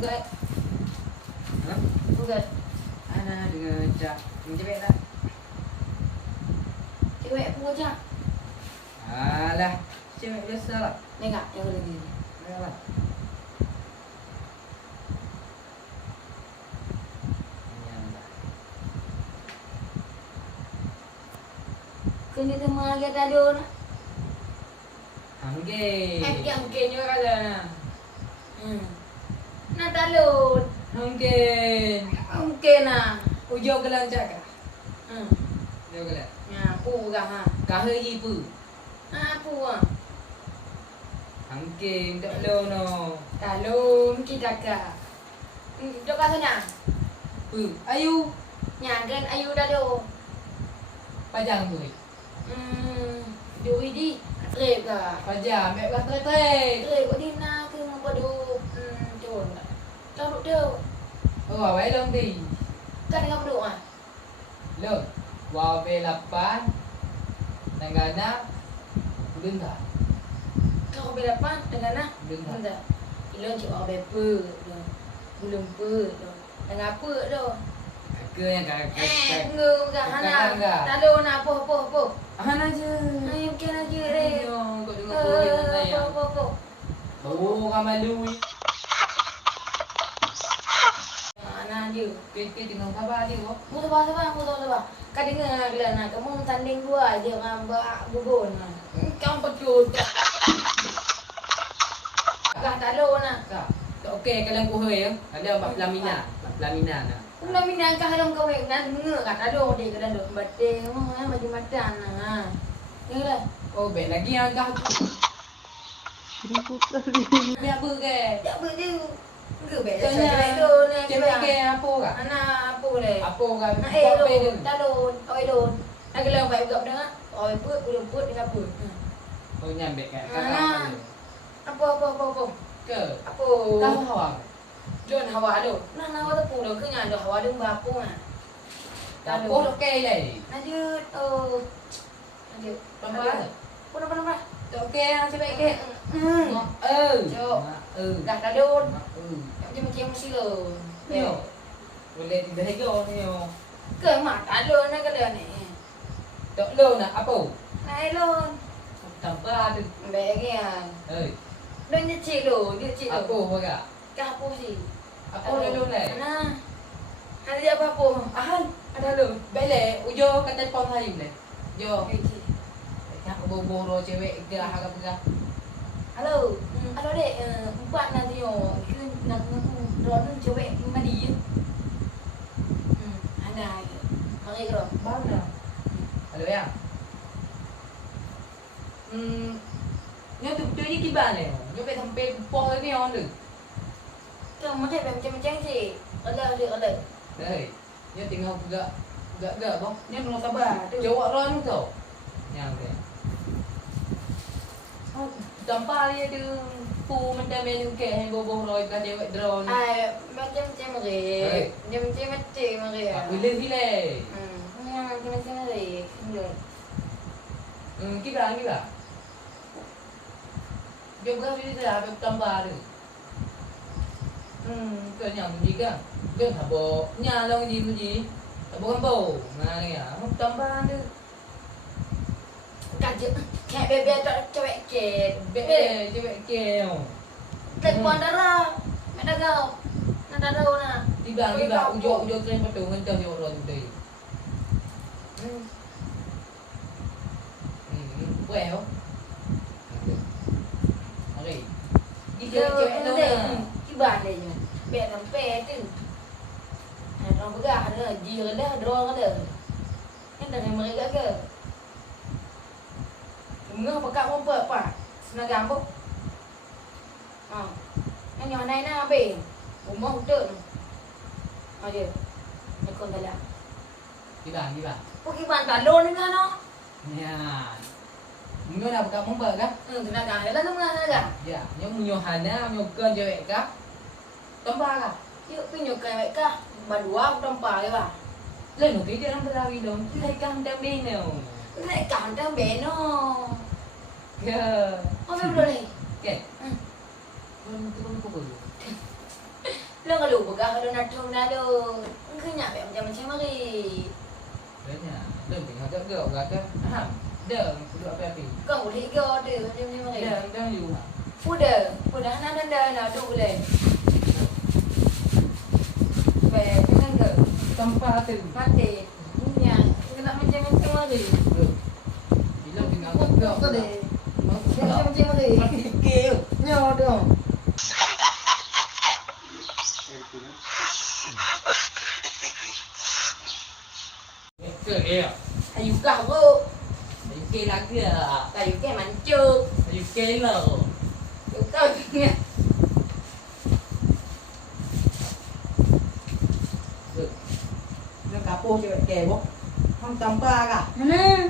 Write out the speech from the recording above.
Bukan. Hah? Bukan. Ana dengan cak mencebek tak? Cewek pun aja. Alah, cewek biasa lah. Tengok yang lagi. Ayolah. Kini tema lagi ada dulu. Hangge. Yang kenyo ada na. Na talon. Hangge. Mungkin na. Ujo gelang cak kah? Hmm. Ujo gelang. Ya, pu kah ha. Kahai pu. Pu ah. Hangge tak lo no. Talon kita kah. Dok katanya. Pu. Ayu. Nyagen ayu dah do. Pajang pu. Doi di. Trip kah. Pajang mek kah tre. Trip ko din na ke ngapadu. Jom. Taruh do. Oh, awai long di. Kan dengan peduk ah. Lo. Wow B8. Nanggana. Udun tak? Kau berapa dengan nah? Belum tak? Tidak. Ilon cuma bepe. Belum pe. Dengan apa tu? Ke yang kakak. Enggak hana. Enggak. Talon apa. Hana je. Ay, mungkin aja re. Yo, kau dengar boleh saya. Apa. Oh, kamalu. Mana dia? Kita tengok khabar dia kok. Mu sabar. Kau dengar lah nak kamu tanding dua aja dengan bubun. Kau betul. Kau talon nah. Tak. Tak okey kalau aku ya. Ada bab lamina. Bab lamina nah. Una minang ka halong ka wek nan menga ka tado de ka tado batte maju matan nah. Yalah. Oh, baik lagi yang kah. Ni apa ke? Tak apa dia. Enggak baik. Tanya. Cewek tu ni Cewek ke apa kah? Anak apa le? Apa kah? Nak Buat apa dia? talon, oi don. Nak gelang baik gap dengar. Oi put, belum put dengan put. Oh, nyambek kat Anak. kakak. Apa. Ke? Apa? Tahu awak. Don hawa do. Nah hawa tu pun ke nya do hawa deng bapu ah. Tak apa okey lai. Lanjut. Oh. Lanjut. Nampak? Pun. Tak okey yang cewek ke? Jom. Dah tado. Macam mesti lo. Yo. Boleh tidak hego ni yo. Ke mak tado na ke dia ni. Tak lo nak apa? Nailon. Tanpa ada. Bagi ah. Hei. Don dia cik lo, Apa waga? Kah apa sih? Apa dah lo lai? Nah. Ada apa? Ahan, ada lo. Bele, ujo kat telefon saya boleh. Jo. Okey. Nak boro cewek ke harap ke. Halo. Halo dek, empat nanti yo. Nak ngaku drone cewek mandi ya. Ada. Mari ke. Mana? Halo ya. Nyo tu betul ni kiban ni. Nyo pe sampai poh ni on tu. Kau macam sih. Ada. Hei. Nyo tengok gak bang. Ni belum sabar. Jawab ron tu. Yang dia. Oh, tanpa dia tu pu macam menu ke hang boboh roi kat cewek drone. Macam mari. Macam mari. Bila. Macam mari. Kita. Juga bila dah habis tambah tu. Ke yang juga. Ke habo nyalong di puji. Habo kan bau. Nah ni ah, tambah tu. Kaje. Kayak bebe tak cewek ke. Bebe cewek ke. Telefon darah. Mana kau? Nak tahu nak. Tiba ujo train betul ngencang yo ron tu. Well. Okey. Cewek tu lah. Kiban dia je. Bek sampai tu. Orang begah ada. Jira dah. Drone ada. Kan dari mereka ke? Mengah pekat rumput apa? Senaga apa? Yang yang naik nak habis. Rumah hutan. Aja. Nekon dalam. Kiban. Kau kiban talon ni kan? Ya. Munyo nak buka mumpah kah? Tenaga. Dalam tu tenaga. Ya. Nyo munyo hana, munyo kan cewek kah? Tambah kah? Yuk pinyo kaya kah? Badua tempat ke bah? Lain okey dia orang berlari dong. Lai kang dah beno. Naik kandang beno. Ya. Apa boleh? Okey. Kau tu kau. Lo kalau buka kalau nak thong dah lo, engkau nak macam mari. Kayaknya, dia tinggal dia gak kan? Dia kudu apa-apa. Kau boleh go ada macam mari. Dia juga. Udah nak tu boleh. Baik, kan ke? Tanpa tu. Mati. Yang kena macam mari. Bila tinggal dia. Kau deh. Macam mari. Kêu. Nyawa dong. Kêu. Ayu kau bu. Kêu lagi ya. Ayu ke mancuk. Kêu lo. Ayu kau ni. Nó capo cho bạn kè bố không tầm ba cả Mana?